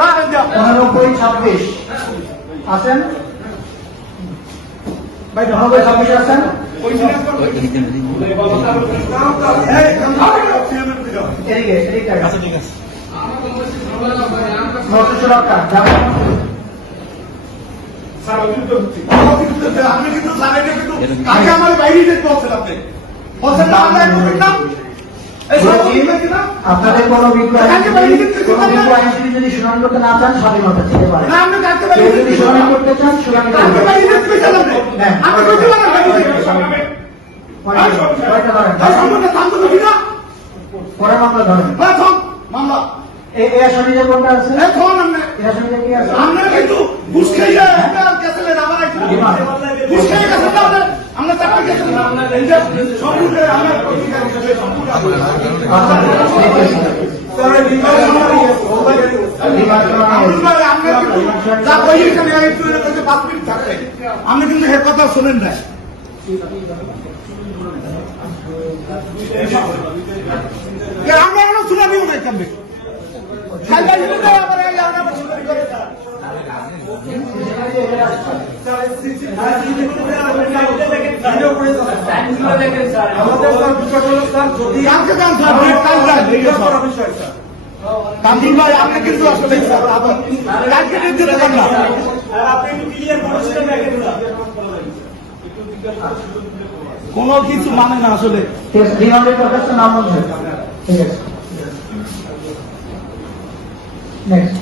99-26 আছেন ভাই, 99-26 আছেন। আপনাদের কোন আইনজীবী যদি শুনানি করতে না চান স্বাধীনতা দিতে পারে, যদি শুনানি করতে চান শুনানি পরে মামলা ধরেন। শরীরে কোনটা আছে? আপনি কিন্তু এর কথা শোনেন না। আমরা এখনো শুনানি নাই কামবে কামরুল ভাই, আপনি কিন্তু আসলে কোনো কিছু মানে না আসলে। নাম বলছেন, ঠিক আছে। নেক্সট